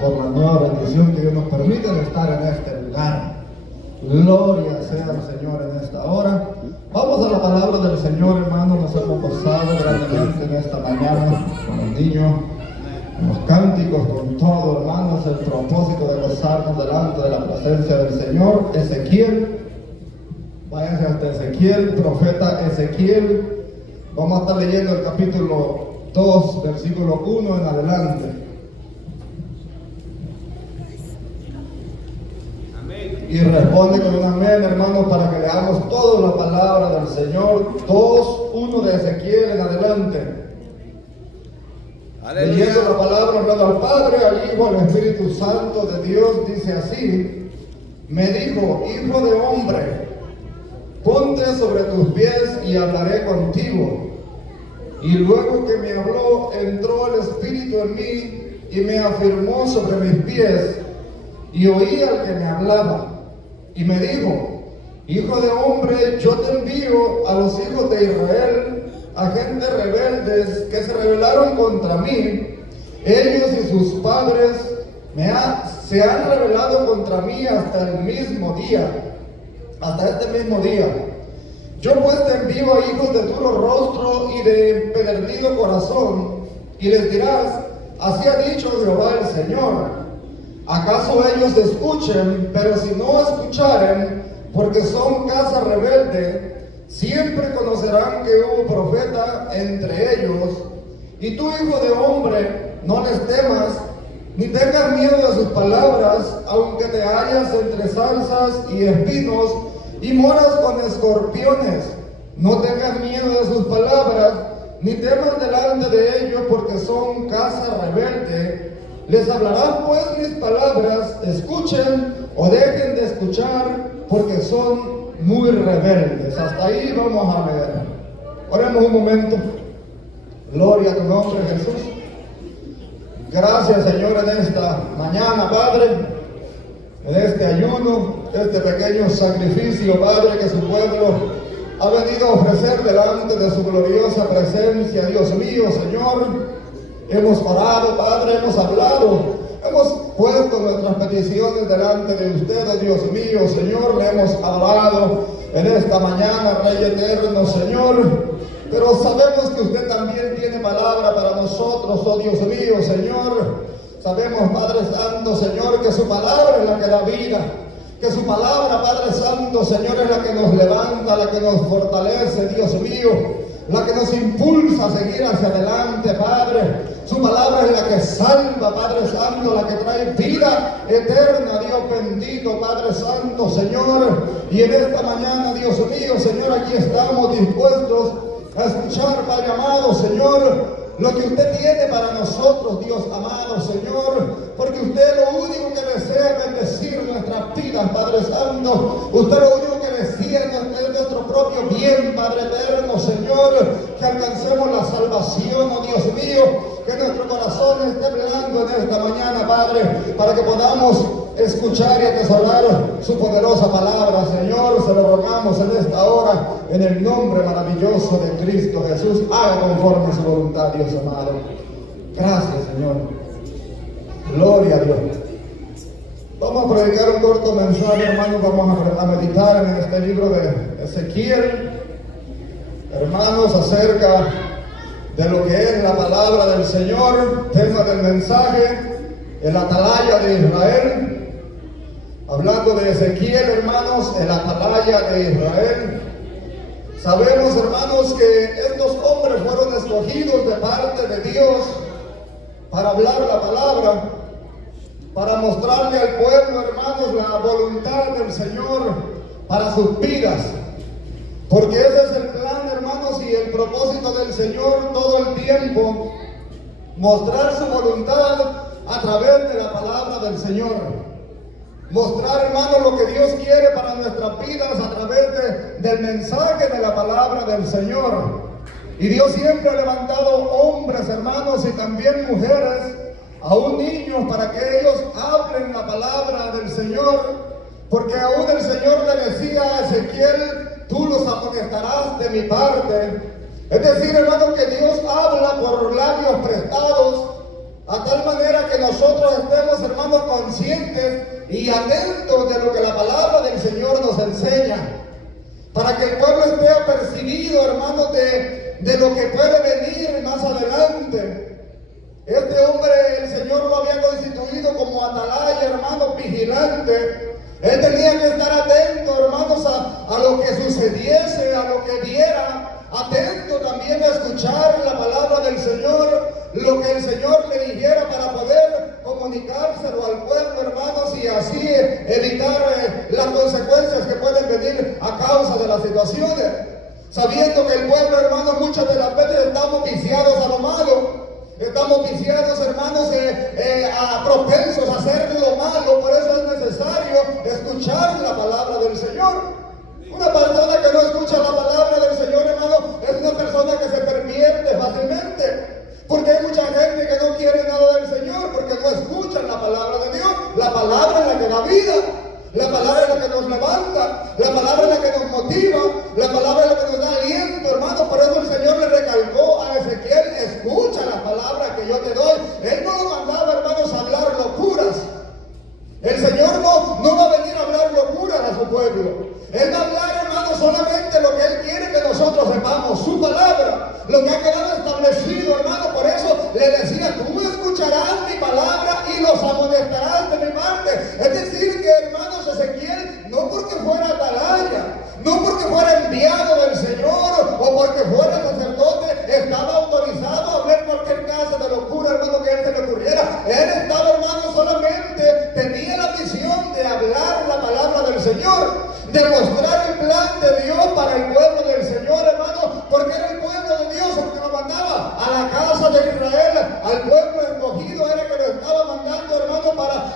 por la nueva bendición que Dios nos permite de estar en este lugar. Gloria sea al Señor en esta hora. Vamos a la palabra del Señor, hermano. Nos hemos gozado grandemente en esta mañana con los niños, con los cánticos, con todo, hermanos. El propósito de gozarnos delante de la presencia del Señor. Ezequiel, váyanse hasta Ezequiel, profeta Ezequiel. Vamos a estar leyendo el capítulo 2, versículo 1 en adelante. Y responde con un amén, hermanos, para que leamos toda la palabra del Señor. 2:1 de Ezequiel en adelante. Aleluya. Leyendo la palabra, hablando al Padre, al Hijo, al Espíritu Santo de Dios, dice así: me dijo, hijo de hombre, ponte sobre tus pies y hablaré contigo. Y luego que me habló, entró el Espíritu en mí y me afirmó sobre mis pies. Y oí al que me hablaba. Y me dijo, hijo de hombre, yo te envío a los hijos de Israel, a gente rebeldes que se rebelaron contra mí. Ellos y sus padres se han rebelado contra mí hasta el mismo día, hasta este mismo día. Yo pues te envío a hijos de duro rostro y de empedernido corazón, y les dirás, así ha dicho Jehová el Señor. ¿Acaso ellos escuchen? Pero si no escucharen, porque son casa rebelde, siempre conocerán que hubo profeta entre ellos. Y tú, hijo de hombre, no les temas, ni tengas miedo de sus palabras, aunque te hallas entre zarzas y espinos, y moras con escorpiones. No tengas miedo de sus palabras, ni temas delante de ellos, porque son casa rebelde. Les hablarán pues mis palabras, escuchen o dejen de escuchar, porque son muy rebeldes. Hasta ahí vamos a leer. Oremos un momento. Gloria a tu nombre, Jesús. Gracias, Señor, en esta mañana, Padre, en este ayuno, este pequeño sacrificio, Padre, que su pueblo ha venido a ofrecer delante de su gloriosa presencia. Dios mío, Señor, hemos orado, Padre, hemos hablado, hemos puesto nuestras peticiones delante de usted, Dios mío, Señor, le hemos hablado en esta mañana, Rey eterno, Señor, pero sabemos que usted también tiene palabra para nosotros, oh Dios mío, Señor. Sabemos, Padre Santo, Señor, que su palabra es la que da vida, que su palabra, Padre Santo, Señor, es la que nos levanta, la que nos fortalece, Dios mío, la que nos impulsa a seguir hacia adelante, Padre. Su palabra es la que salva, Padre Santo, la que trae vida eterna, Dios bendito, Padre Santo, Señor. Y en esta mañana, Dios mío, Señor, aquí estamos dispuestos a escuchar, Padre amado, Señor, lo que usted tiene para nosotros, Dios amado, Señor, porque usted lo único que desea es bendecir nuestras vidas, Padre Santo. Usted lo único que desea es nuestro propio bien, Padre eterno, Señor, que alcancemos la salvación, oh Dios mío, que nuestro corazón esté blando en esta mañana, Padre, para que podamos escuchar y atesorar su poderosa palabra, Señor. Se lo rogamos en esta hora, en el nombre maravilloso de Cristo Jesús. Haga conforme a su voluntad, Dios amado. Gracias, Señor. Gloria a Dios. Vamos a predicar un corto mensaje, hermanos. Vamos a meditar en este libro de Ezequiel, hermanos, acerca de lo que es la palabra del Señor. Tema del mensaje: el atalaya de Israel. Hablando de Ezequiel, hermanos, el atalaya de Israel. Sabemos, hermanos, que estos hombres fueron escogidos de parte de Dios para hablar la palabra, para mostrarle al pueblo, hermanos, la voluntad del Señor para sus vidas. Porque ese es el plan, hermanos, y el propósito del Señor todo el tiempo: mostrar su voluntad a través de la palabra del Señor. Mostrar, hermanos, lo que Dios quiere para nuestras vidas a través del mensaje de la palabra del Señor. Y Dios siempre ha levantado hombres, hermanos, y también mujeres, aún niños, para que ellos hablen la palabra del Señor. Porque aún el Señor le decía a Ezequiel: tú los amonestarás de mi parte. Es decir, hermanos, que Dios habla por labios prestados, a tal manera que nosotros estemos, hermanos, hermanos, conscientes y atentos de lo que la palabra del Señor nos enseña, para que el pueblo esté apercibido, hermanos, de lo que puede venir más adelante. Este hombre, el Señor lo había constituido como atalaya, hermanos, vigilante. Él tenía que estar atento, hermanos, a lo que sucediese, a lo que viera, atento también a escuchar la palabra del Señor, lo que el Señor le dijera para poder comunicárselo al pueblo, hermanos, y así evitar las consecuencias que pueden venir a causa de las situaciones. Sabiendo que el pueblo, hermanos, muchas de las veces estamos viciados a lo malo. Estamos viciados, hermanos, propensos a hacer lo malo. Por eso es necesario escuchar la palabra del Señor. Una persona que no escucha la palabra del Señor, hermano, es una persona que se pervierte fácilmente. Porque hay mucha gente que no quiere nada del Señor, porque no escuchan la palabra de Dios. La palabra es la que da vida. La palabra es la que nos levanta, la palabra es la que nos motiva, la palabra es la que nos da aliento, hermano. Por eso el Señor le recalcó a Ezequiel: escucha la palabra que yo te doy. Él no lo mandaba, hermanos, a hablar locuras. El Señor no va a venir a hablar locuras a su pueblo. Él va a hablar, hermanos, solamente lo que Él quiere que nosotros sepamos, su palabra, lo que ha quedado establecido, hermano. Por eso le decía: tú escucharás mi palabra y los amonestarás de mi parte. Es decir, que, hermanos, Ezequiel, no porque fuera atalaya, no porque fuera enviado del Señor o porque fuera sacerdote, estaba autorizado a hablar cualquier clase de locura, hermano, que a él se le ocurriera. Él estaba, hermano, solamente tenía la misión de hablar la palabra del Señor, de mostrar el plan de Dios para el pueblo del Señor, hermano, porque era el pueblo de Dios el que lo mandaba a la casa de Israel, al pueblo escogido, era que lo estaba mandando, hermano,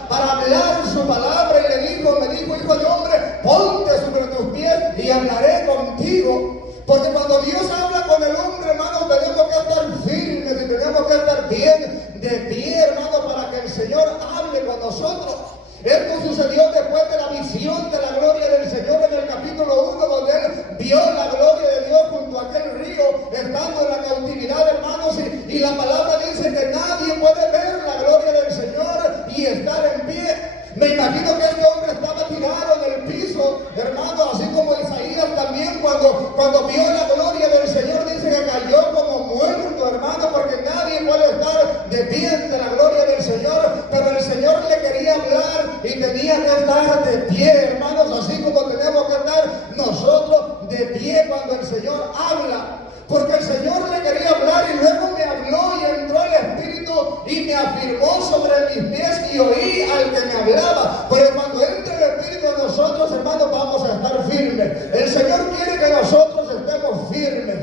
para hablar su palabra. Y me dijo: hijo de hombre, ponte sobre tus pies y hablaré contigo. Porque cuando Dios habla con el hombre, hermano, tenemos que estar firmes y tenemos que estar bien de pie, hermano, para que el Señor hable con nosotros. Esto sucedió después de la visión de la gloria del Señor en el capítulo 1, donde él vio la gloria de Dios junto a aquel río, estando en la cautividad, hermanos, y la palabra dice que nadie puede ver la gloria del Señor y estar en pie. Me imagino que este hombre estaba tirado en el piso, hermano, así como Isaías también, cuando vio la gloria del Señor, dice que cayó como muerto, hermano, porque nadie puede estar de pie ante la gloria del Señor. Pero el Señor le quería hablar y tenía que estar de pie, hermanos, así como tenemos que estar nosotros de pie cuando el Señor habla. Porque el Señor le quería hablar y luego me habló y entró el Espíritu y me afirmó sobre mis pies y oí al que me hablaba. Pero cuando entre el Espíritu en nosotros, hermanos, vamos a estar firmes. El Señor quiere que nosotros estemos firmes.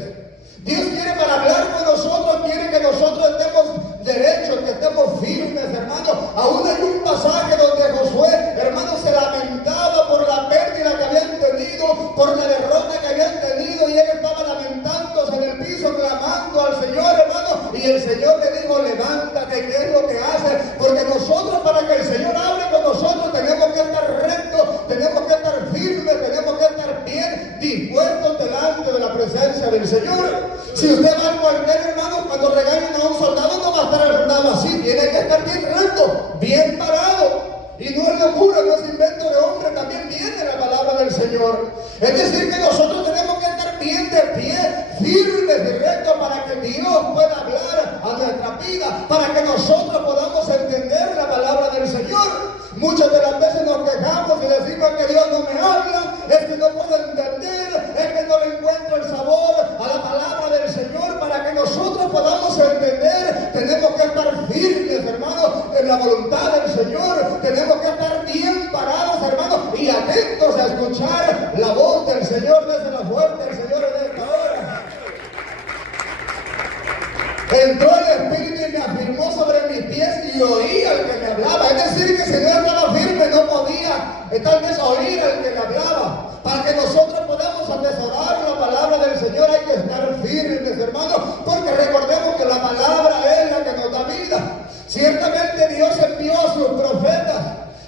Dios quiere, para hablar con nosotros, quiere que nosotros estemos derechos, que estemos firmes, hermano. Aún hay un pasaje donde Josué, hermano, se lamentaba por la pérdida que habían tenido, por la derrota que habían tenido, y él estaba lamentándose en el piso, clamando al Señor, hermano. Y el Señor le dijo: levántate, ¿qué es lo que haces? Porque nosotros, para que el Señor hable con nosotros, tenemos que estar rectos, tenemos que estar firmes, tenemos que estar bien dispuestos delante de la presencia del Señor. Si usted va al cuartel, hermano, cuando regañan a un soldado, no va a estar el soldado así, tiene que estar bien recto, bien parado. Y no es locura, no es invento de hombre, también viene la palabra del Señor. Es decir, que nosotros tenemos que estar bien de pie, firmes y rectos, para que Dios pueda hablar a nuestra vida, para que nosotros podamos entender la palabra del Señor. Muchas de las veces nos quejamos y decimos que Dios no me habla, es que no puedo entender, es que no le encuentro el sabor a la palabra del Señor. Para que nosotros podamos entender, tenemos que estar firmes, hermanos, en la voluntad del Señor. Tenemos que estar bien parados, hermanos, y atentos a escuchar la voz del Señor. Desde la fuerte el Señor en esta hora. Entró el Espíritu y me afirmó sobre mis pies y oí al que me hablaba. Es decir, que si no estaba firme, no podía tal vez oír al que me hablaba. Para que nosotros podamos atesorar la palabra del Señor, hay que estar firmes, hermanos, porque recordemos que la palabra es la que nos da vida. Ciertamente Dios envió a sus profetas,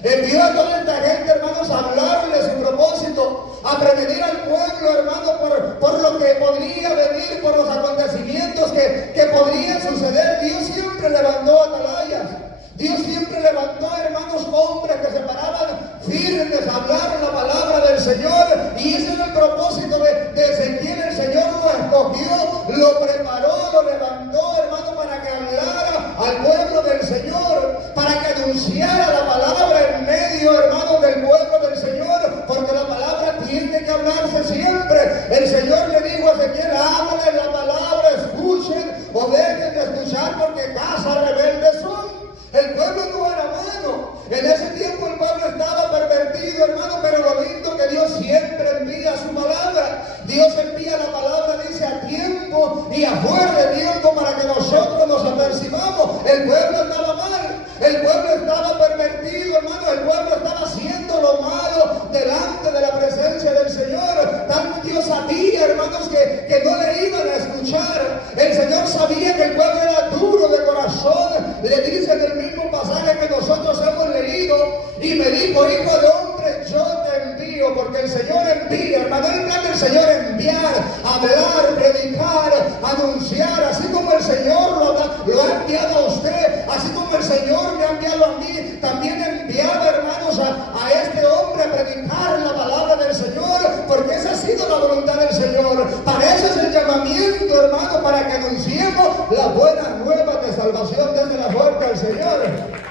envió a toda esta gente, hermanos, a hablarle su propósito, a prevenir al pueblo, hermano, por lo que podría venir, por los acontecimientos que podrían suceder. Dios siempre levantó atalayas, Dios siempre levantó levantó, hermanos, hombres que se paraban firmes a hablar la palabra del Señor. Y ese era el propósito de Ezequiel. El Señor lo escogió, lo preparó, lo levantó, hermano, para que hablara al pueblo del Señor, para que anunciara la palabra en medio, hermano, del pueblo del Señor, porque la palabra tiene que hablarse siempre. El Señor le dijo a Ezequiel: hablen la palabra, escuchen o dejen de escuchar, porque casa rebelde son. El pueblo no era bueno. En ese tiempo el pueblo estaba pervertido, hermano, pero lo lindo que Dios siempre envía su palabra. Dios envía la palabra, dice, a tiempo y a fuera de tiempo, para que nosotros nos apercibamos. El pueblo estaba mal, el pueblo estaba pervertido, hermano, el pueblo estaba haciendo lo malo delante de la presencia del Señor. Tanto Dios sabía, hermanos, que no le iban a escuchar. El Señor sabía que el pueblo era duro de corazón. Le dice en el mismo pasaje que nosotros hemos leído: y me dijo, hijo de hombre, yo te envío. Porque el Señor envía, hermano, el plan del Señor enviar, hablar, predicar, anunciar. Así como el Señor lo ha enviado a usted, así como el Señor me ha enviado a mí, también he enviado, hermanos, a este hombre a predicar la palabra del Señor, porque esa ha sido la voluntad del Señor. Para eso es el llamamiento, hermano, para que anunciemos las buenas nuevas de salvación desde la puerta del Señor.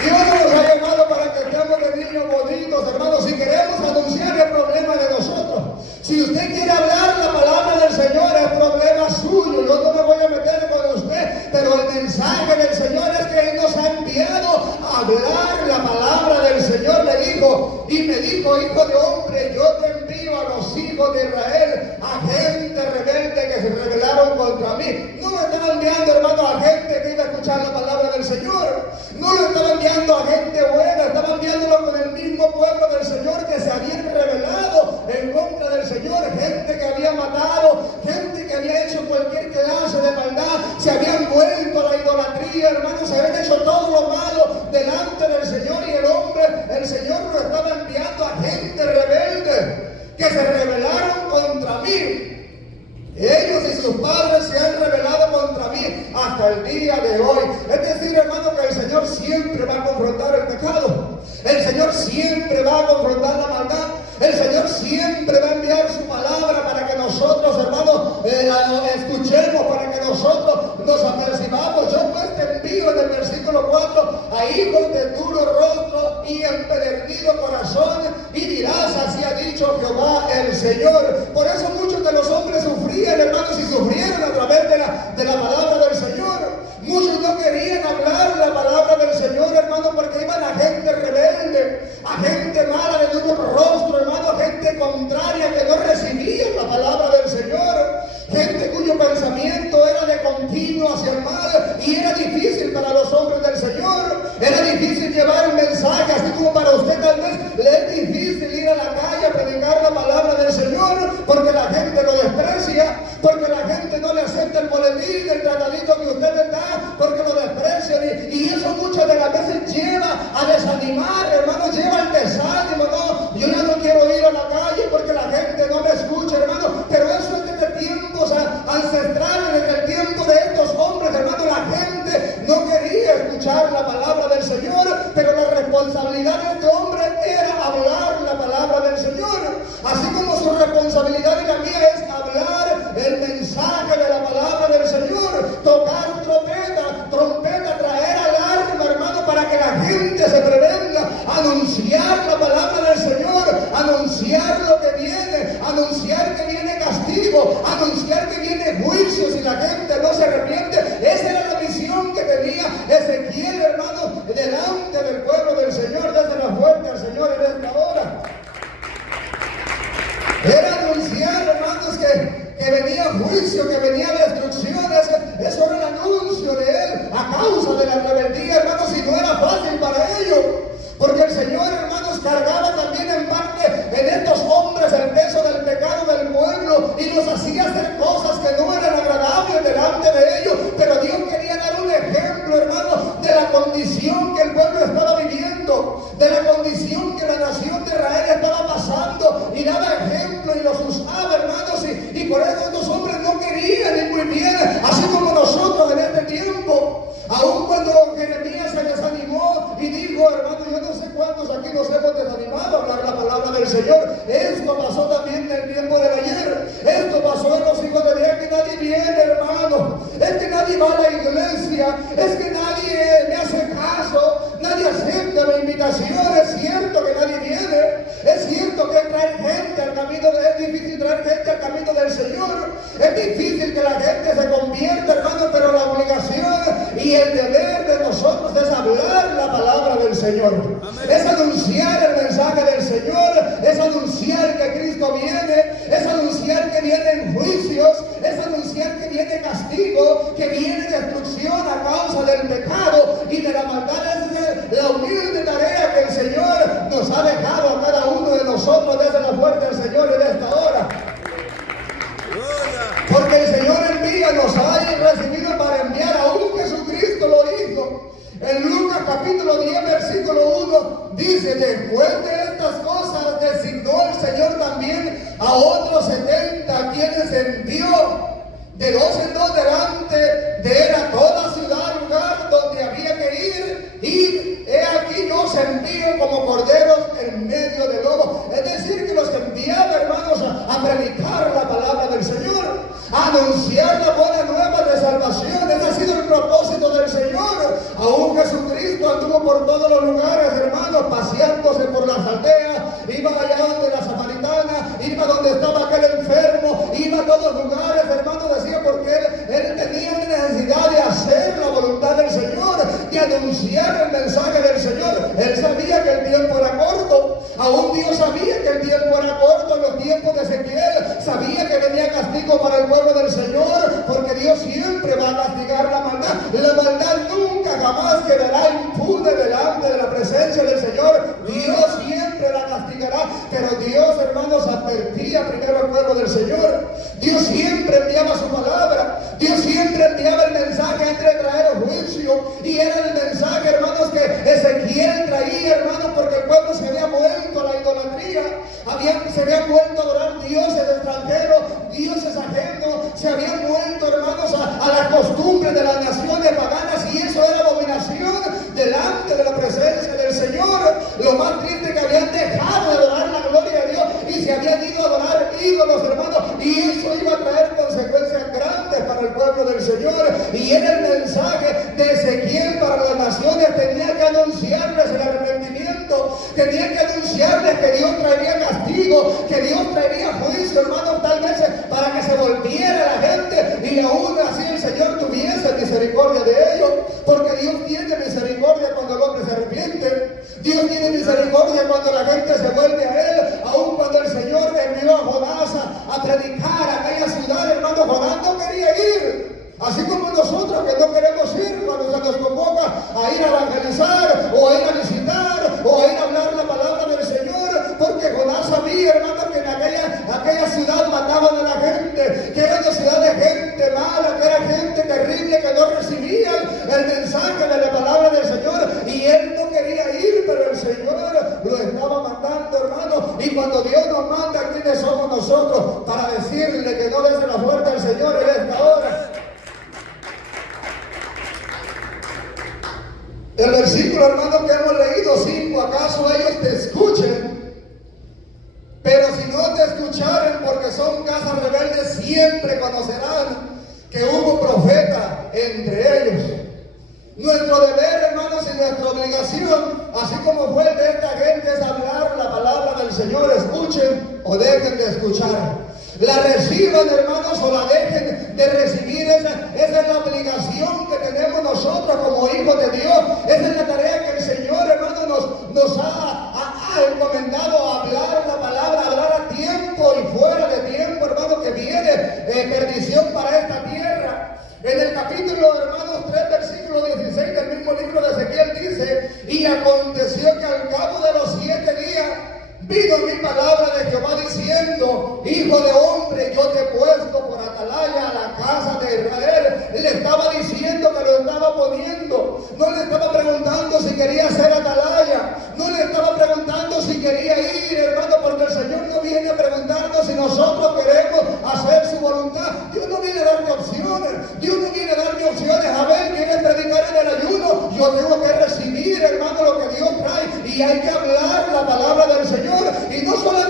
Dios nos ha llamado para que estemos de niños bonitos, hermanos. Si queremos anunciar el problema de nosotros, si usted quiere hablar la palabra del Señor, es problema suyo. Yo no me voy a meter con usted, pero el mensaje del Señor es que Él nos ha enviado a hablar la palabra del Señor. Le dijo, y me dijo, hijo de hombre, yo te envío a los hijos de Israel, a gente rebelde que se rebelaron contra mí. No lo estaba enviando, hermano, a gente que iba a escuchar la palabra del Señor. No lo estaba enviando a gente buena, estaba enviándolo con el mismo pueblo del Señor que se había rebelado en contra del Señor. Gente que había matado, gente que había hecho cualquier clase de maldad, se habían vuelto a la idolatría, hermanos, se habían hecho todo lo malo delante del Señor. Y el Señor lo estaba enviando a gente rebelde que se rebelaron contra mí. Ellos y sus padres se han rebelado contra mí hasta el día de hoy. Es decir, hermano, que el Señor siempre va a confrontar el pecado. El Señor siempre va a confrontar la maldad. El Señor siempre va a enviar su palabra para que nosotros, hermanos, escuchemos, para que nosotros nos apercibamos. Yo pues te envío en el versículo 4 a hijos de duro rostro y empedernido corazón, y dirás: así ha dicho Jehová el Señor. Por eso muchos de los hombres sufrían, hermanos, y sufrieron a través de la palabra del Señor. Muchos no querían hablar la palabra del Señor, hermano, porque iban a gente rebelde, a gente mala de duro rostro, hermano, a gente contraria que no recibían la palabra del Señor, gente cuyo pensamiento era de continuo hacia el mal, y era difícil para los hombres del Señor, era difícil llevar un mensaje, así como para usted tal vez le es difícil ir a la calle a predicar la palabra del Señor, porque la gente lo desprecia, porque la gente no le acepta el boletín, el tratadito que usted le da, porque lo desprecian, y eso muchas de las veces lleva a desanimar, hermano, lleva al desánimo. No, yo ya no quiero ir a la calle porque la gente no me escucha, hermano, pero eso es desde tiempos ancestrales, desde el tiempo de estos hombres, hermano. La gente no quería escuchar la palabra del Señor, pero la responsabilidad de este hombre era hablar la palabra del Señor, así como su responsabilidad y la mía es hablar el mensaje de la palabra del Señor, tocar trompeta, traer alarma, hermano, para que la gente se prevenga, anunciar la palabra del Señor, anunciar lo que viene, anunciar que viene castigo, anunciar que viene juicio si la gente no se arrepiente. Esa era la misión que tenía Ezequiel, hermano, delante del pueblo del Señor, desde la puerta del Señor en esta hora. Era anunciar, hermanos, que venía juicio, que venía destrucción. Eso era el anuncio de él a causa de la rebeldía, hermanos, y no era fácil para ellos, porque el Señor, hermanos, cargaba también en parte en estos hombres el peso del pecado del pueblo y los hacía hacer cosas que no eran agradables delante de ellos. Pero Dios quería dar un ejemplo, hermanos, de la condición que el pueblo estaba viviendo, de la condición que la nación de Israel estaba pasando, y daba ejemplo y los usaba, hermanos, y por eso estos hombres no querían ir muy bien, así como nosotros en este tiempo. Aun cuando Jeremías se desanimó Señor. Esto pasó también en el tiempo del ayer. Esto pasó en los hijos de Dios, que nadie viene, hermano. Es que nadie va a la iglesia. Es que nadie me hace caso. Nadie acepta la invitación. Es cierto que nadie viene. Es cierto que traer gente al camino es difícil traer gente al camino del Señor. Es difícil que la gente se convierta, hermano, pero la obligación y el deber de nosotros es hablar la palabra del Señor. Amén. Es anunciar el mensaje del Señor, es anunciar que Cristo viene, es anunciar que vienen juicios, es anunciar que viene castigo, que viene destrucción a causa del pecado y de la maldad. Es la humilde tarea que el Señor nos ha dejado a cada uno de nosotros desde la puerta del Señor en esta hora. Porque el Señor envía, nos ha recibido para enviar, aún Jesucristo lo hizo. En Lucas capítulo 10 versículo 1 dice: después de estas cosas designó el Señor también a otros 70, a quienes envió de dos en dos delante de él a toda ciudad, lugar donde había que ir, y he aquí yo os envío como corderos en medio de lobos. Es decir, que los enviaba, hermanos, a predicar la palabra del Señor, a anunciar la buena nueva de salvación. Ese ha sido el propósito del Señor. Aún Jesucristo anduvo por todos los lugares, hermanos, paseándose por las aldeas, iba allá donde la samaritana, iba donde estaba aquel enfermo, iba a todos los lugares, hermanos, decía, porque él tenía necesidad de hacer la voluntad del Señor, de anunciar el mensaje del Señor. Él sabía que el tiempo era corto. Aún Dios sabía que el tiempo era corto en los tiempos de Ezequiel. Sabía que venía castigo para el pueblo del Señor, porque Dios siempre va a castigar la maldad. La maldad nunca jamás quedará impune delante de la presencia del Señor. Dios siempre la castigará. Pero Dios, hermanos, advertía primero al pueblo del Señor. Dios siempre enviaba su palabra. Dios siempre enviaba el mensaje antes de traer el juicio. Y era el mensaje, hermanos, que Ezequiel traía, hermanos, porque el pueblo se había vuelto a la idolatría. Se habían vuelto a adorar dioses extranjeros, dioses ajenos. Se habían vuelto, hermanos, a las costumbres de las naciones paganas. Y eso era abominación delante de la presencia del Señor. Lo más triste es que habían dejado de adorar la gloria de Dios y se habían ido a adorar ídolos, hermanos. Y eso iba a traer consecuencias grandes para el pueblo del Señor. Y era el mensaje de Ezequiel para las naciones. Tenía que anunciarles el arrepentimiento, tenía que anunciarles que Dios traería castigo, que Dios traería juicio, hermanos, tal vez para que se volviera la gente y aún así el Señor tuviese misericordia de ellos. Porque Dios tiene misericordia cuando el hombre se arrepiente. Dios tiene misericordia cuando la gente se vuelve a Él. Aún cuando el Señor envió a Jonás a predicar a aquella ciudad, hermano, Jonás no quería ir. Así como nosotros que no queremos ir cuando se nos convoca a ir a evangelizar, o a ir a visitar, o a ir a hablar la palabra del Señor, porque Jonás sabía, hermano, que en aquella ciudad mataban a la gente, que era una ciudad de gente mala, que era gente terrible, que no recibían el mensaje de la palabra del Señor, y él no quería ir, pero el Señor lo estaba mandando, hermano. Y cuando Dios nos manda, ¿quiénes somos nosotros para decirle que no desde la puerta del Señor en esta hora? El versículo, hermano, que hemos leído, 5, ¿acaso ellos te escuchen? Pero si no te escucharen, porque son casas rebeldes, siempre conocerán que hubo profeta entre ellos. Nuestro deber, hermanos, y nuestra obligación, así como fue el de esta gente, es hablar la palabra del Señor. Escuchen o dejen de escuchar. La reciban, hermanos, o la dejen de recibir. Esa es la obligación que tenemos nosotros como hijos de Dios. Esa es la tarea que el Señor, hermanos, nos ha encomendado a hablar la palabra, hablar a tiempo y fuera de tiempo, hermanos, que viene perdición para esta tierra. En el capítulo, hermanos, 3, versículo 16 del mismo libro de Ezequiel dice: y aconteció que al cabo de los 7 días vino mi palabra de Jehová diciendo: hijo de hombre, yo te he puesto por atalaya a la casa de Israel. Él estaba diciendo que lo estaba poniendo. No le estaba preguntando si quería ser atalaya. No le estaba preguntando si quería ir, hermano, porque el Señor no viene a preguntarnos si nosotros queremos hacer su voluntad. Dios no viene a darte opciones. Dios no viene a darme opciones. A ver, ¿quieres predicar en el ayuno? Yo tengo que recibir, hermano, lo que Dios trae. Y hay que hablar la palabra del Señor. Y no solamente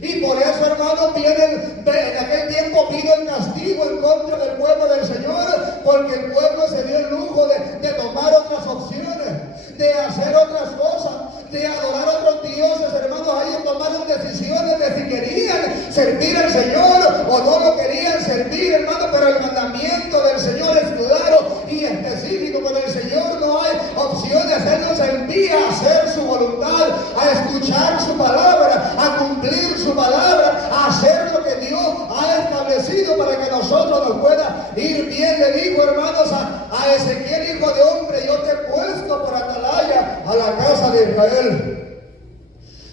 Y por eso, hermanos, en aquel tiempo vino el castigo en contra del pueblo del Señor, porque el pueblo se dio el lujo de tomar otras opciones, de hacer otras cosas, de adorar a otros dioses, hermanos. Ellos tomaron decisiones de si querían servir al Señor o no lo querían servir, hermanos, pero el mandamiento del Señor es claro y específico. Con el Señor no hay opciones. Él nos envía a hacer su voluntad, a escuchar su palabra, a cumplir su palabra, a hacer lo que Dios ha establecido para que nosotros nos pueda ir bien. Le dijo, hermanos, a Ezequiel, hijo de hombre, yo te he puesto por atalaya a la casa de Israel.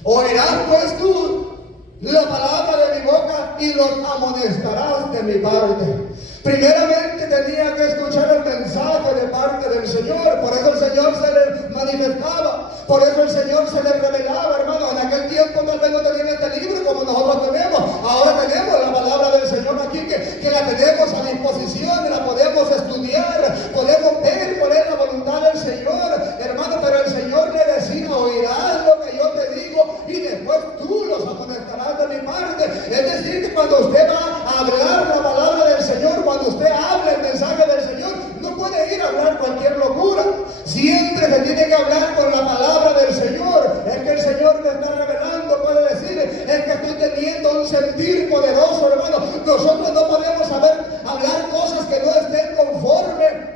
Oirás pues tú la palabra de mi boca y los amonestarás de mi parte. Primeramente tenía que escuchar el mensaje de parte del Señor. Por eso el Señor se le manifestaba, por eso el Señor se le revelaba, hermano. En aquel tiempo tal vez no tenían este libro como nosotros tenemos. Ahora tenemos la palabra del Señor aquí, que la tenemos a disposición, la podemos estudiar, podemos ver cuál es la voluntad del Señor, hermano. Pero el Señor le decía, oirás lo que yo te digo y después tú los amonestarás de mi parte. Es decir, que cuando usted va a hablar la palabra del Señor, cuando usted habla el mensaje del Señor, no puede ir a hablar cualquier locura. Siempre se tiene que hablar con la palabra del Señor. Es que el Señor me está revelando, puede decir, es que estoy teniendo un sentir poderoso, hermano. Nosotros no podemos hablar cosas que no estén conforme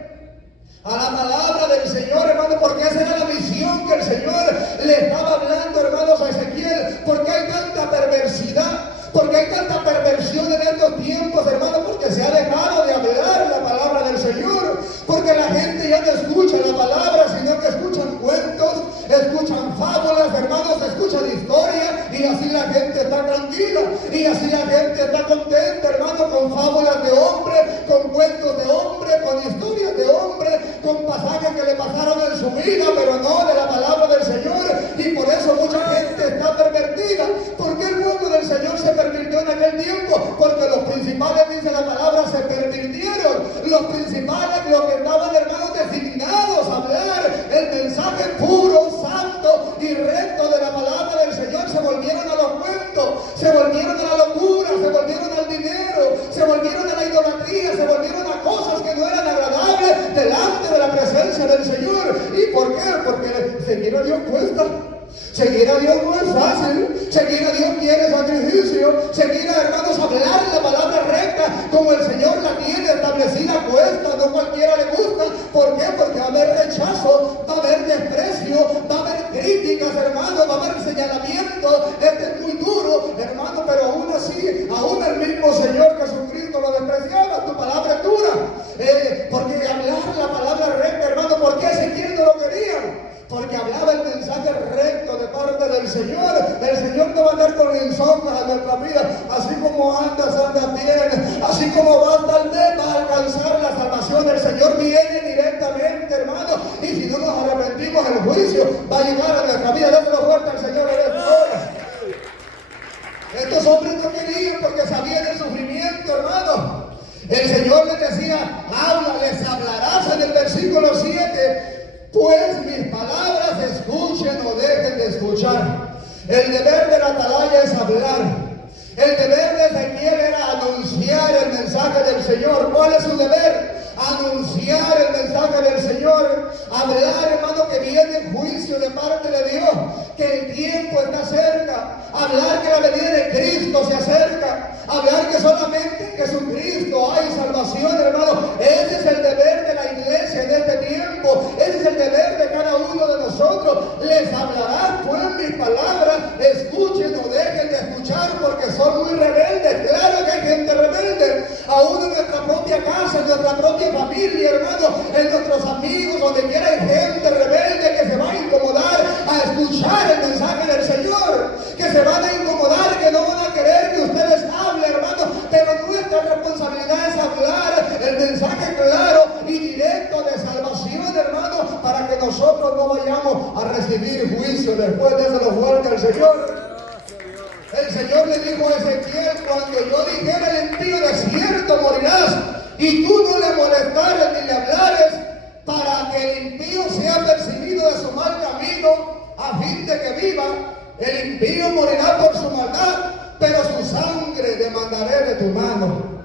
a la palabra del Señor, hermano, porque esa era la visión que el Señor le estaba hablando, hermanos, a Ezequiel. Porque hay tanta perversidad, porque hay tanta perversión en estos tiempos, hermano, porque se ha dejado de hablar la palabra del Señor, porque la gente ya no escucha la palabra, sino que escuchan cuentos, escuchan fábulas, hermanos, escuchan historias, y así la gente está tranquila, y así la gente está contenta, hermano, con fábulas de hombre, con cuentos de hombre, con historias de hombre, con pasajes que le pasaron en su vida, pero no de la palabra del Señor. Y por eso mucha gente está pervertida. ¿Por qué el pueblo del Señor se pervirtió en aquel tiempo? Porque los principales, dice la palabra, se pervirtieron. Los principales, los que estaban, hermanos, designados a hablar el mensaje puro, santo y recto de la palabra del Señor, se volvieron a los cuentos, se volvieron a la locura, se volvieron al dinero, se volvieron a la idolatría, se volvieron a cosas que no eran agradables delante de la presencia del Señor. ¿Y por qué? Porque seguir a Dios cuesta. Seguir a Dios no es fácil. Seguir a Dios quiere sacrificio. Seguir a, hermanos, hablar la palabra recta como el Señor la tiene establecida cuesta. No cualquiera le gusta. ¿Por qué? Porque va a haber rechazo, va a haber desprecio, va a haber críticas, hermano, va a haber señalamiento. Este es muy duro, hermano, pero aún así, aún el mismo Señor Jesucristo lo despreciaba. Tu palabra es dura. Porque hablar la palabra recta, hermano, ¿por qué Ezequiel no lo quería? Porque hablaba el mensaje recto de parte del Señor. El Señor no va a andar con insomnios en nuestra vida. Así como andas, anda bien. Así como vas, tal vez va a alcanzar la salvación. El Señor viene directamente, hermano. Y si no nos arrepentimos, el juicio va a llegar a nuestra vida. Déselo fuerte al Señor en esta hora. Estos hombres no querían porque sabían el sufrimiento, hermano. El Señor les decía, habla, les hablarás en el versículo 7. Pues mis palabras escuchen o dejen de escuchar. El deber de la atalaya es hablar. El deber de Ezequiel era anunciar el mensaje del Señor. ¿Cuál es su deber? Anunciar el mensaje del Señor. Hablar, hermano, que viene juicio de parte de Dios, que el tiempo está cerca. Hablar que la venida de Cristo se acerca. Hablar que solamente en Jesucristo hay salvación, hermano. Ese es el deber de la iglesia en este tiempo. Ese es el deber de cada uno de nosotros. Les hablarás pues mis palabras. Escuchen o dejen de escuchar porque son muy rebeldes. Claro que hay gente rebelde. Aún en nuestra propia casa, en nuestra propia familia, hermano, en nuestros amigos, donde quiera hay gente rebelde que se va a incomodar a escuchar el mensaje del Señor, que se van a incomodar, que no van a querer que ustedes hablen, hermano, pero nuestra responsabilidad es hablar el mensaje claro y directo de salvación, hermano, para que nosotros no vayamos a recibir juicio después de eso fuerte al Señor. El Señor le dijo a Ezequiel, cuando yo dijera el impío de cierto morirás, y tú no le molestares ni le hablares, para que el impío sea percibido de su mal camino, a fin de que viva. El impío morirá por su maldad, demandaré de tu mano.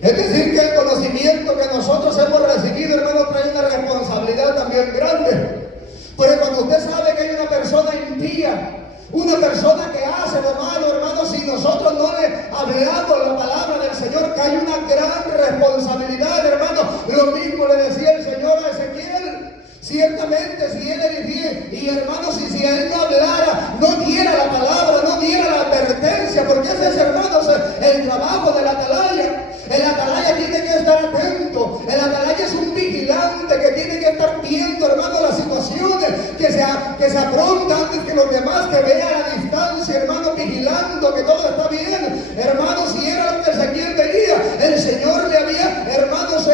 Es decir, que el conocimiento que nosotros hemos recibido, hermano, trae una responsabilidad también grande. Porque cuando usted sabe que hay una persona impía, una persona que hace lo malo, hermano, si nosotros no le hablamos la palabra del Señor, que hay una gran responsabilidad, hermano. Lo mismo le decía el Señor a Ezequiel. Ciertamente, si él elige, y hermano, si a él no hablara, no diera la palabra, no diera la advertencia, porque ese es, hermanos, el trabajo del atalaya. El atalaya tiene que estar atento. El atalaya es un vigilante que tiene que estar viendo, hermano, las situaciones que se afrontan antes que los demás, que vea a la distancia, hermano, vigilando que todo está bien. Hermano, si era lo que Ezequiel veía, el Señor le había, hermanos,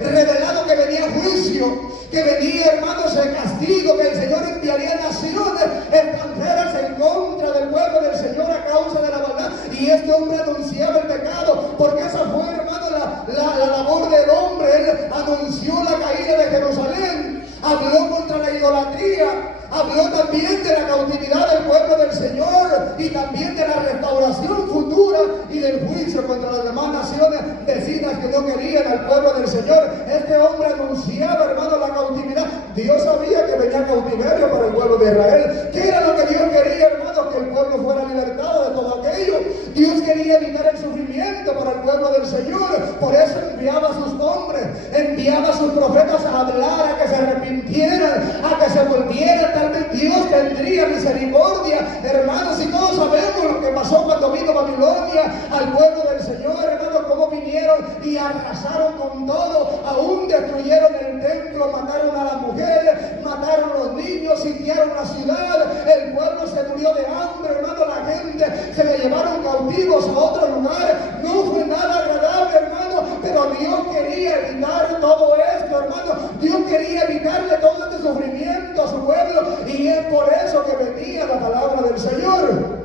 revelado que venía juicio, que venía, hermanos, el castigo, que el Señor enviaría naciones extranjeras en contra del pueblo del Señor a causa de la maldad. Y este hombre anunciaba el pecado, porque esa fue, hermano, la labor del hombre. Él anunció la caída de Jerusalén, habló contra la idolatría, habló también de la cautividad del pueblo del Señor y también de la restauración futura y del juicio contra las demás naciones vecinas que no querían al pueblo del Señor. Este hombre anunciaba, hermano, la cautividad. Dios sabía que venía cautiverio para el pueblo de Israel. ¿Qué era lo que Dios quería, hermano? Que el pueblo fuera libertado de todo aquello. Dios quería evitar el sufrimiento para el pueblo del Señor. Por eso enviaba a sus hombres, enviaba a sus profetas a hablar, a que se arrepintieran, a que se volvieran. Tal vez Dios tendría misericordia, hermanos, y todos sabemos lo que pasó cuando vino Babilonia al pueblo del Señor, hermanos, cómo vinieron y arrasaron con todo, aún destruyeron el templo, mataron a las mujeres, mataron a los niños, sitiaron la ciudad, el pueblo se murió de hambre, hermano, la gente se le llevaron cautivos a otro lugar. No fue nada agradable, hermano, pero Dios quería evitar todo esto, hermano. Dios quería evitarle todo este sufrimiento a su pueblo, y es por eso que venía la palabra del Señor.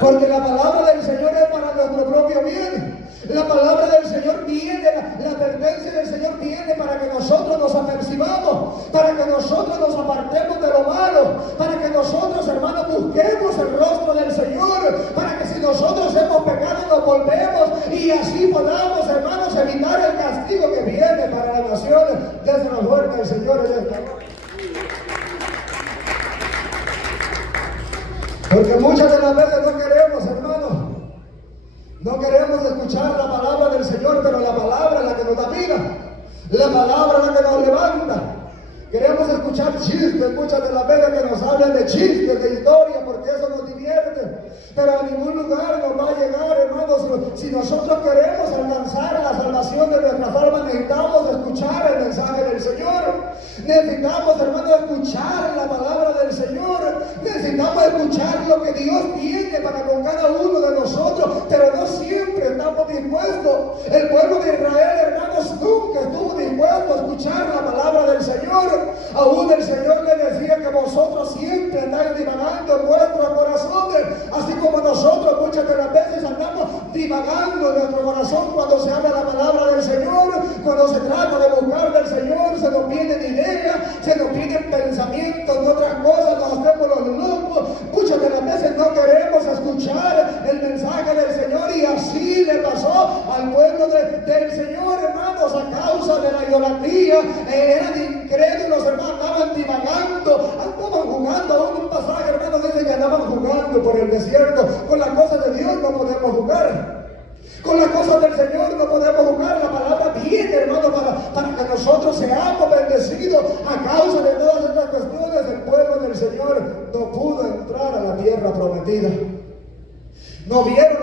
Porque la palabra del Señor es para nuestro propio bien. La palabra del Señor viene, la advertencia del Señor viene para que nosotros nos apercibamos, para que nosotros nos apartemos de lo malo, para que nosotros, hermanos, busquemos el rostro del Señor, para que si nosotros hemos pecado nos volvemos y así podamos, hermanos, evitar el castigo que viene para las naciones desde la muerte del Señor en esta hora. Porque muchas de las veces no queremos, hermanos, no queremos escuchar la palabra del Señor, pero la palabra es la que nos da vida, la palabra es la que nos levanta. Queremos escuchar chistes, muchas de las veces que nos hablan de chistes, de historia, porque eso nos divierte. Pero a ningún lugar nos va a llegar, hermanos. Si nosotros queremos alcanzar la salvación de nuestras almas, necesitamos escuchar el mensaje del Señor. Necesitamos, hermanos, escuchar la palabra del Señor. Necesitamos escuchar lo que Dios tiene para con cada uno de nosotros, pero no siempre estamos dispuestos. El pueblo de Israel, hermanos, nunca estuvo dispuesto a escuchar la palabra del Señor. Aún el Señor le decía que vosotros siempre andáis divagando en vuestros corazones, así como nosotros muchas de las veces andamos divagando en nuestro corazón cuando se habla la palabra del Señor. Cuando se trata de buscar del Señor, se nos vienen ideas, se nos vienen pensamientos de otras cosas, nos hacemos los locos. Muchas de las veces no queremos escuchar el mensaje del Señor, y así le pasó al pueblo del Señor, hermanos, a causa de la idolatría. Eran incrédulos, hermanos, andaban divagando, andaban jugando. Aún un pasaje, hermanos, dice que andaban jugando por el desierto. Con las cosas de Dios no podemos jugar. Con las cosas del Señor no podemos jugar. La palabra viene, hermano, para que nosotros seamos bendecidos. A causa de todas estas cuestiones, el pueblo del Señor no pudo entrar a la tierra prometida. No vieron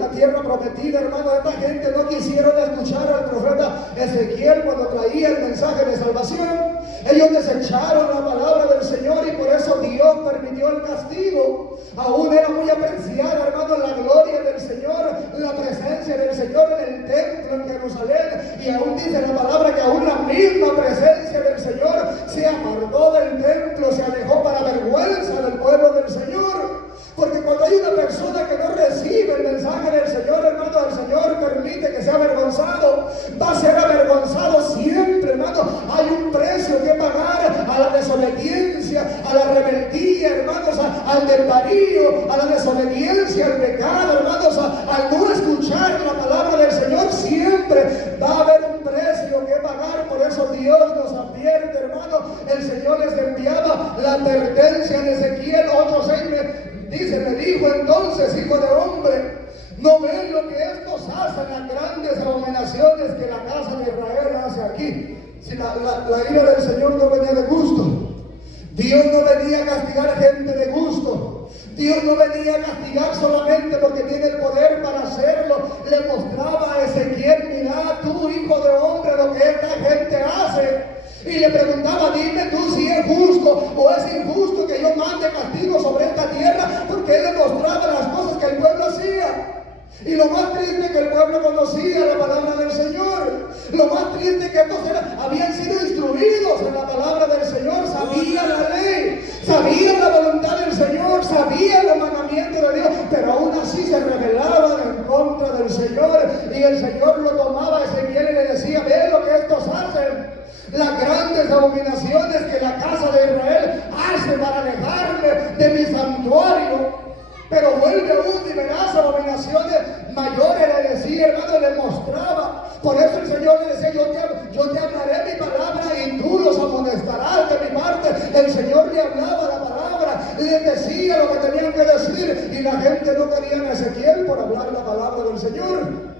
la tierra prometida, hermano. Esta gente no quisieron escuchar al profeta Ezequiel cuando traía el mensaje de salvación. Ellos desecharon la palabra del Señor, y por eso Dios permitió el castigo. Aún era muy apreciada, hermano, la gloria del Señor, la presencia del Señor en el templo en Jerusalén. Y aún dice la palabra que aún la misma presencia del Señor se apartó del templo, se alejó para vergüenza del pueblo del Señor. Porque cuando hay una persona que no recibe el mensaje del Señor, hermano, el Señor permite que sea avergonzado. Va a ser avergonzado siempre, hermano. Hay un precio que pagar a la desobediencia, a la rebeldía, hermanos, al desvarío, a la desobediencia, al pecado, hermanos. al no escuchar la palabra del Señor, siempre va a haber un precio que pagar. Por eso Dios nos advierte, hermano. El Señor les enviaba la advertencia en Ezequiel 8:6. Dice, me dijo entonces, hijo de hombre, ¿no ven lo que estos hacen, las grandes abominaciones que la casa de Israel hace aquí? Si la ira del Señor no venía de gusto. Dios no venía a castigar gente de gusto. Dios no venía a castigar solamente porque tiene el poder para hacerlo. Le mostraba a Ezequiel, mira tú, hijo de hombre, lo que esta gente hace. Y le preguntaba, dime tú si es justo o es injusto que yo mande castigo sobre esta tierra, porque él le mostraba las cosas que el pueblo hacía. Y lo más triste es que el pueblo conocía la palabra del Señor. Lo más triste es que estos habían sido instruidos en la palabra del Señor, sabían la ley, sabían la voluntad del Señor, sabían los mandamientos de Dios, pero aún así se rebelaban en contra del Señor. Y el Señor lo tomaba a Ezequiel y le decía, ve lo que estos hacen, las grandes abominaciones que la casa de Israel hace para alejarme de mi santuario. Pero vuelve aún y verás abominaciones mayores, le decía, hermano, le mostraba. Por eso el Señor le decía, yo te hablaré mi palabra y tú los amonestarás de mi parte. El Señor le hablaba la palabra, le decía lo que tenían que decir, y la gente no quería a Ezequiel por hablar la palabra del Señor.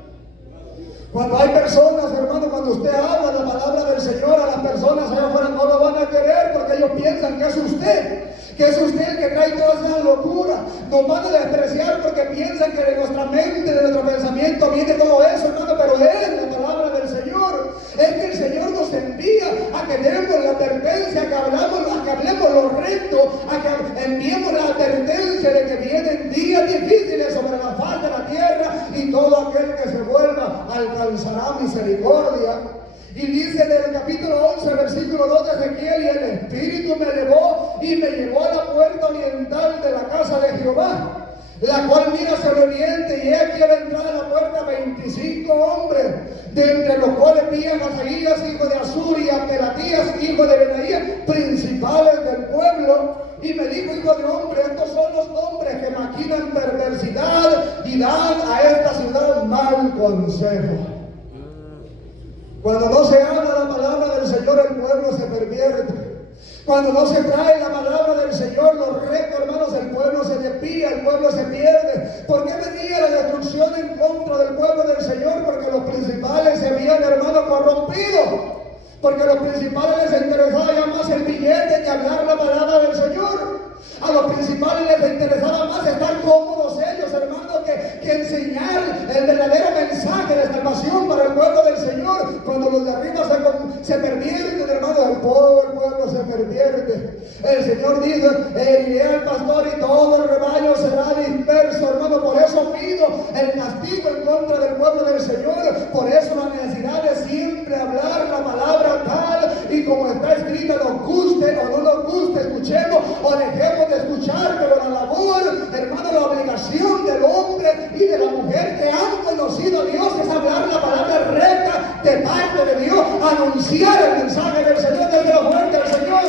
Cuando hay personas, hermano, cuando usted habla la palabra del Señor, a las personas allá afuera no lo van a querer porque ellos piensan que es usted el que trae toda esa locura. Nos van a despreciar porque piensan que de nuestra mente, de nuestro pensamiento viene todo eso, hermano, pero es la palabra del Señor. Es que el Señor nos envía a que demos la advertencia, a que hablemos lo recto, a que enviemos la advertencia de que vienen días difíciles sobre la faz de la tierra y todo aquel que se vuelva alcanzará misericordia. Y dice en el capítulo 11, versículo 2 de Ezequiel, y el Espíritu me elevó y me llevó a la puerta oriental de la casa de Jehová, la cual mira hacia el oriente, y he aquí a la entrada de la puerta 25 hombres, de entre los cuales vi a Masaías, hijo de Azur, y a Pelatías, hijo de Benaías, principales del pueblo. Y me dijo, hijo de hombre, estos son los hombres que maquinan perversidad y dan a esta ciudad mal consejo. Cuando no se habla la palabra del Señor, el pueblo se pervierte. Cuando no se trae la palabra del Señor, los rectos, hermanos, el pueblo se desvía, el pueblo se pierde. ¿Por qué venía la destrucción en contra del pueblo del Señor? Porque los principales se habían, hermanos, corrompido. Porque a los principales les interesaba ya más el billete que hablar la palabra del Señor. A los principales les interesaba más estar cómodos ellos, hermanos, que enseñar el verdadero mensaje de salvación para el pueblo del Señor. Cuando los de arriba se pervierten, hermanos, el pueblo se pervierte. El Señor dice, heriré al pastor y todo el rebaño será disperso, hermano. Por eso pido el castigo en contra del pueblo del Señor. Por eso la necesidad de siempre hablar la palabra tal y como está escrita, nos guste o no nos guste, escuchemos o dejemos de escuchar, pero la labor, hermano, la obligación del hombre y de la mujer que han conocido a Dios es hablar la palabra recta de parte de Dios, anunciar el mensaje del Señor, desde la fuente del Señor.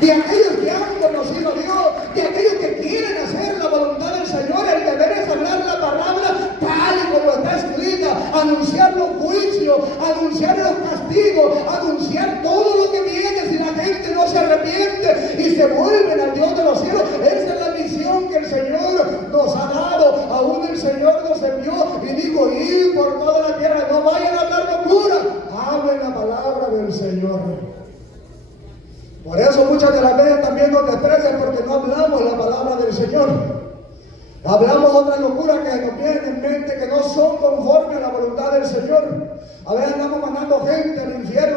De aquellos que han conocido a Dios, de aquellos que quieren hacer la voluntad del Señor, el deber es hablar la palabra tal y como está escrita, anunciar los juicios, anunciar los castigos, anunciar todo lo que viene si la gente no se arrepiente y se vuelven al Dios de los cielos. Esa es la misión que el Señor nos ha dado. Aún el Señor nos envió y dijo, ir por toda la tierra, no vayan a hablar locura, hablen la palabra del Señor. Por eso muchas de las veces también nos desprecian porque no hablamos la palabra del Señor. Hablamos otras locuras que nos vienen en mente que no son conformes a la voluntad del Señor. A veces andamos mandando gente al infierno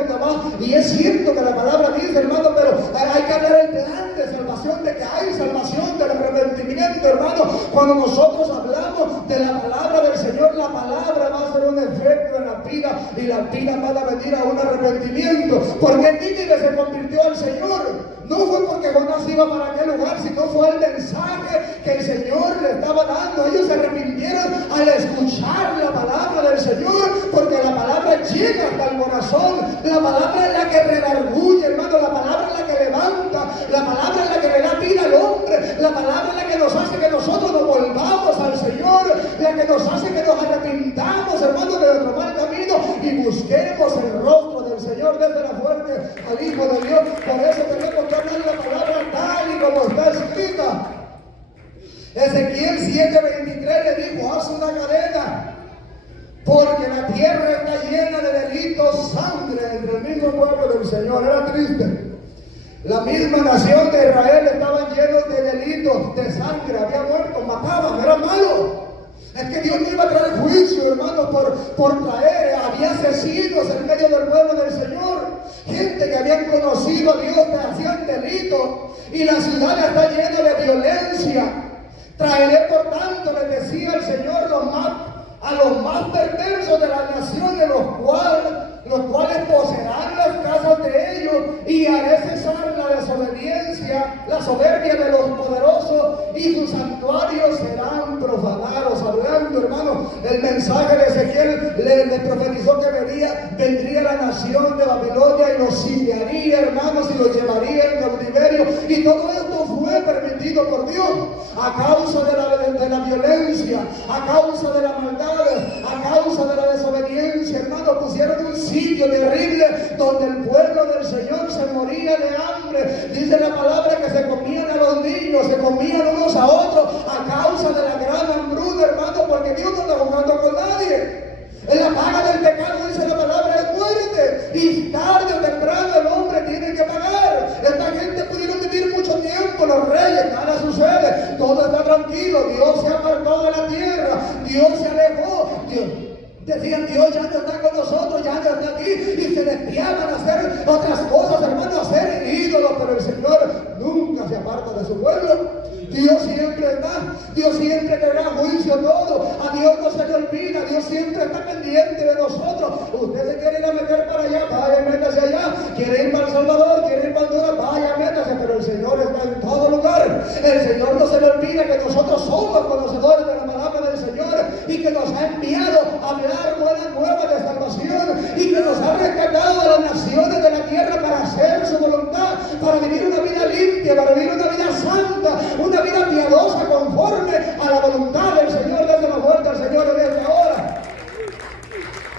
y es cierto que la palabra dice, hermano, pero hay que hablar el plan de salvación, de que hay salvación, del arrepentimiento, hermano. Cuando nosotros hablamos de la palabra del Señor, la palabra va a hacer un efecto en la vida y la vida va a venir a un arrepentimiento. Porque Nínive se convirtió al Señor. No fue porque Jonás iba para aquel lugar, sino fue el mensaje que el Señor le estaba dando. Ellos se arrepintieron al escuchar la palabra del Señor, porque la palabra llega hasta el corazón. La palabra es la que redarguye, hermano. La palabra es la que levanta. La palabra es la que le da vida al hombre. La palabra es la que nos hace que nosotros nos volvamos al Señor. La que nos hace que nos arrepintamos, hermanos, de nuestro mal camino y busquemos el rostro del Señor. Desde la fuerte al Hijo de Dios. Por eso tenemos que hablar la palabra tal y como está escrita. Ezequiel 7:23 le dijo: haz una cadena, porque la tierra está llena de delitos, sangre entre el mismo pueblo del Señor. Era triste. La misma nación de Israel estaban llenos de delitos, de sangre, había muertos, mataban, eran malos. Es que Dios no iba a traer juicio, hermanos, por traer. Había asesinos en medio del pueblo del Señor. Gente que habían conocido a Dios, que hacían delitos. Y la ciudad está llena de violencia. Traeré por tanto, les decía el Señor, a los más perversos de las naciones, los cuales poseerán las casas de ellos, y haré cesar la desobediencia, la soberbia de los poderosos, y sus santuarios serán profanados. Hablando, hermano, el mensaje de Ezequiel le profetizó que vendría la nación de Babilonia y los sitiaría, hermanos, y los llevaría en cautiverio. Y todo esto fue permitido por Dios a causa de la violencia, a causa de la maldad, a causa de la desobediencia. Hermanos, pusieron un sitio terrible donde el pueblo del Señor se moría de hambre. Dice la palabra que se comían a los niños, se comían unos a otros a causa de la gran hambruna, hermano, porque Dios no está jugando con nadie. En la paga del pecado, dice la palabra, es muerte, y tarde o temprano el hombre tiene que pagar. Esta gente pudieron vivir mucho tiempo, los reyes, nada sucede, todo está tranquilo, Dios se apartó de la tierra, Dios se alejó, decían: Dios ya no está con nosotros, ya no está aquí, y se despiaban a hacer otras cosas, hermanos, a hacer ídolos. Pero el Señor nunca se aparta de su pueblo. Dios siempre está, Dios siempre tendrá juicio todo. A Dios no se le olvida, Dios siempre está pendiente de nosotros. Usted se quiere ir a meter para allá, vaya, métase allá. Quiere ir para El Salvador, quiere ir para Honduras, vaya, métase. Pero el Señor está en todo lugar. El Señor no se le olvida que nosotros somos conocedores de la palabra del Señor, y que nos ha enviado a hablar buenas nuevas de salvación, y que nos ha rescatado de las naciones de la tierra para hacer su voluntad, para vivir una vida limpia, para vivir una vida santa, una vida piadosa conforme a la voluntad del Señor. Desde la fuerza al Señor desde ahora.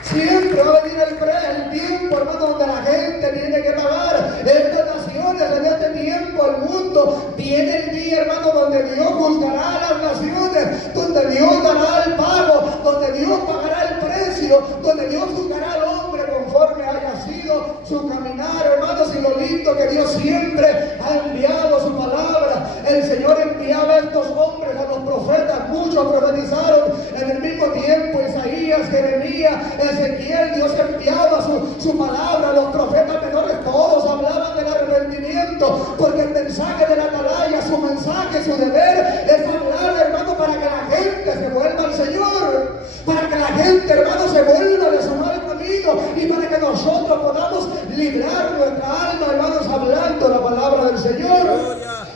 Siempre va a venir el tiempo, hermano, donde la gente tiene que pagar. Estas naciones, en este tiempo, el mundo, viene el día, hermano, donde Dios juzgará a las naciones, donde Dios dará el pago, donde Dios pagará el precio, donde Dios juzgará al hombre conforme haya sido su caminar, hermanos. Y lo lindo que Dios siempre ha enviado su palabra. El Señor enviaba a estos hombres, a los profetas, muchos profetizaron en el mismo tiempo: Isaías, Jeremías, Ezequiel. Dios enviaba su palabra. Los profetas menores todos hablaban del arrepentimiento, porque el mensaje de la atalaya, su mensaje, su deber es hablar, hermano, para que la gente se vuelva al Señor, para que la gente, hermano, se vuelva de su mal camino, y para que nosotros podamos librar nuestra alma, hermanos, hablando la palabra del Señor.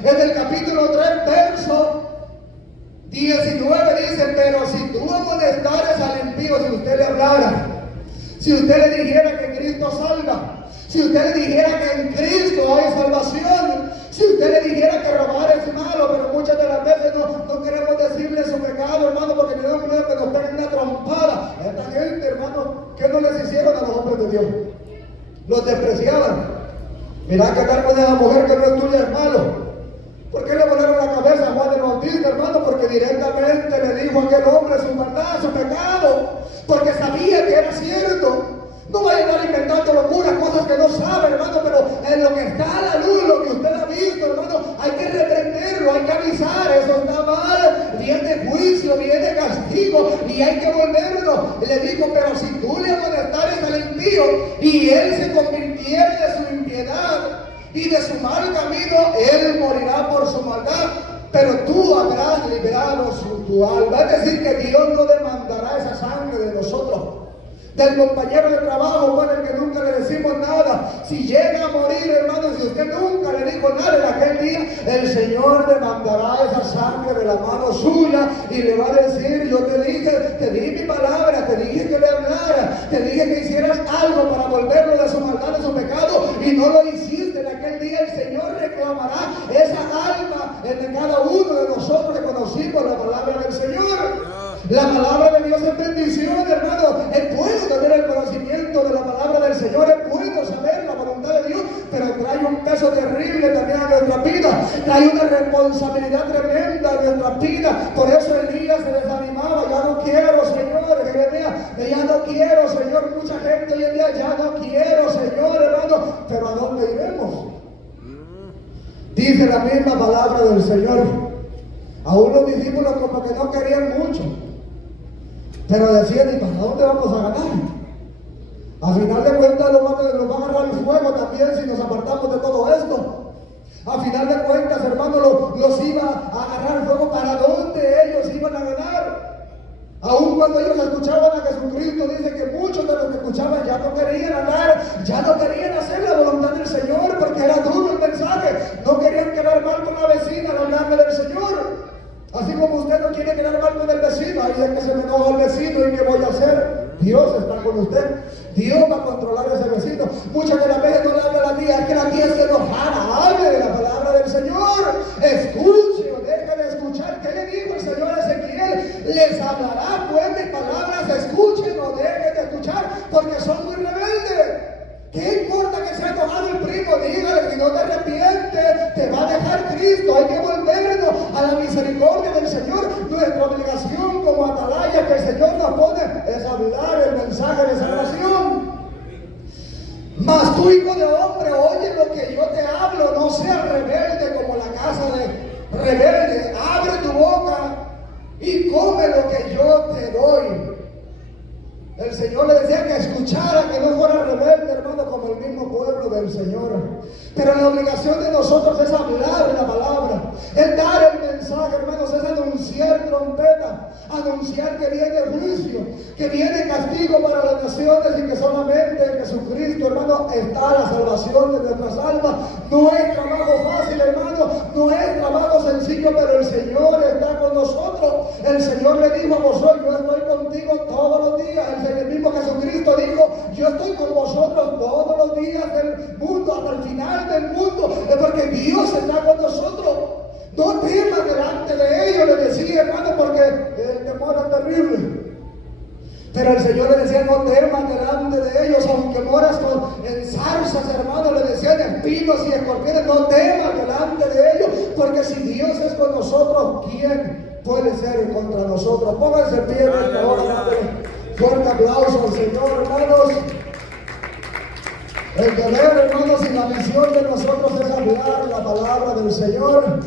En el capítulo 3, verso 19 dice: pero si tú amonestares al impío, si usted le hablara, si usted le dijera que Cristo salva, si usted le dijera que en Cristo hay salvación, si usted le dijera que robar es malo, pero muchas de las veces no queremos decirle su pecado, hermano, porque tenemos miedo que nos peguen una trompada. Esta gente, hermano, ¿qué no les hicieron a los hombres de Dios? Los despreciaban. Mirá que andar con esa mujer que no es tuya es malo. ¿Por qué le volaron la cabeza a Juan el Bautista, hermano? Porque directamente le dijo a aquel hombre su maldad, su pecado, porque sabía que era cierto. No vaya a estar inventando locuras, cosas que no sabe, hermano, pero en lo que está a la luz, lo que usted ha visto, hermano, hay que reprenderlo, hay que avisar: eso está mal, viene juicio, viene castigo, y hay que volverlo. Y le dijo: pero si tú le amonestares al impío, y él se convirtiera de su impiedad y de su mal camino, él morirá por su maldad, pero tú habrás liberado tu alma. Es decir, que Dios no demandará esa sangre de nosotros, del compañero de trabajo con el que nunca le decimos nada. Si llega a morir, hermano, si usted nunca le dijo nada en aquel día, el Señor demandará esa sangre de la mano suya y le va a decir: yo te dije, te di mi palabra, te dije que le hablara, te dije que hicieras algo para volverlo de su maldad, de su pecado, y no lo hiciste. En aquel día el Señor reclamará esa alma de cada uno de nosotros que conocimos la palabra del Señor. La palabra de Dios es bendición, hermano. Es bueno tener el conocimiento de la palabra del Señor, es bueno saber la voluntad de Dios, pero trae un peso terrible también a nuestra vida, trae una responsabilidad tremenda a nuestra vida. Por eso Elías se desanimaba: ya no quiero, Señor. Jeremías: ya no quiero, Señor. Mucha gente hoy en día: ya no quiero, Señor, hermano. Pero ¿a dónde iremos? Dice la misma palabra del Señor. Aún los discípulos como que no querían mucho, pero decían: ¿y para dónde vamos a ganar? A final de cuentas nos va a agarrar el fuego también si nos apartamos de todo esto. A final de cuentas, hermano, los iba a agarrar el fuego. ¿Para dónde ellos iban a ganar? Aún cuando ellos escuchaban a Jesucristo, dice que muchos de los que escuchaban ya no querían andar, ya no querían hacer la voluntad del Señor, porque era duro el mensaje. No querían quedar mal con la vecina al hablarme del Señor. Así como usted no quiere quedar mal con el vecino, ahí es que se me enoja el vecino, ¿y qué voy a hacer? Dios está con usted. Dios va a controlar a ese vecino. Muchas de las veces no le habla a la tía, es que la tía se enojada. Hable de la palabra del Señor. Escuche o deje de escuchar. ¿Qué le dijo el Señor a Ezequiel? Les hablará pues de palabras. Escuchen o dejen de escuchar, porque son muy rebeldes. ¿Qué importa que sea enojado el primo? Dígale: si no te arrepientes, te va a dejar Cristo. Hay que volvernos a la misericordia del Señor. Nuestra obligación como atalaya que el Señor nos pone es hablar el mensaje de salvación. Mas tú, hijo de hombre, oye lo que yo te hablo. No seas rebelde como la casa de rebelde. Abre tu boca y come lo que yo te doy. El Señor le decía que escuchara, que no fuera rebelde, hermano, como el mismo pueblo del Señor. Pero la obligación de nosotros es hablar la palabra, es dar el mensaje, hermanos, es anunciar trompeta, anunciar que viene juicio, que viene castigo para las naciones y que solamente en Jesucristo, hermano, está la salvación de nuestras almas. No es trabajo fácil, hermano, no es trabajo sencillo, pero el Señor está con nosotros. El Señor le dijo a vosotros: yo estoy contigo todos los días. El mismo Jesucristo dijo: yo estoy con vosotros todos los días del mundo, hasta el final del mundo. Es porque Dios está con nosotros. No temas delante de ellos, le decía, hermano, porque el temor es terrible. Pero el Señor le decía: no temas delante de ellos, aunque moras en zarzas, hermano, le decían espinos y escorpiones. No temas delante de ellos, porque si Dios es con nosotros, ¿quién puede ser contra nosotros? Pónganse en pie en esta hora, madre. Fuerte aplauso al Señor, hermanos. El deber, hermanos, y la misión de nosotros es hablar la palabra del Señor.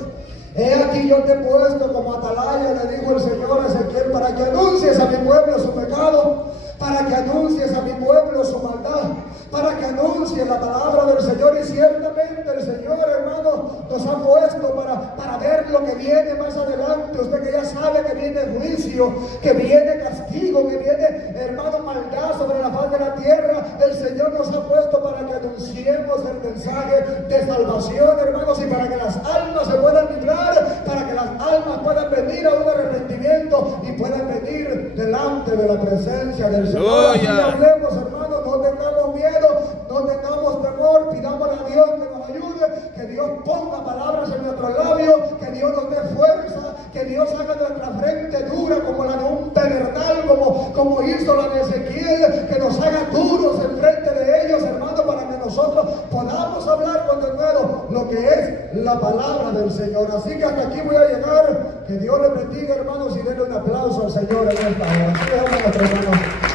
He aquí yo te he puesto como atalaya, le dijo el Señor a Ezequiel, para que anuncies a mi pueblo su pecado, para que anuncies a mi pueblo su maldad, para que anuncies la palabra del Señor. Y ciertamente el Señor, hermano, nos ha puesto para ver lo que viene más adelante. Usted que ya sabe que viene juicio, que viene castigo, que viene, hermano, maldad sobre la faz de la tierra. El Señor nos ha puesto para que anunciemos el mensaje de salvación, hermanos, y para que las almas se puedan librar, para que las almas puedan venir a un arrepentimiento y puedan venir delante de la presencia del Señor. Así hablemos, hermanos, no tengamos miedo, no tengamos temor, pidamos a Dios que nos ayude, que Dios ponga palabras en nuestros labios, que Dios nos dé fuerza, que Dios haga nuestra frente dura como la de un pedernal, como hizo la de Ezequiel, que nos haga duros en frente de ellos, hermanos, para que nosotros podamos hablar con denuedo lo que es la palabra del Señor. Así que hasta aquí voy a llegar. Que Dios les bendiga, hermanos, y denle un aplauso al Señor en esta hora.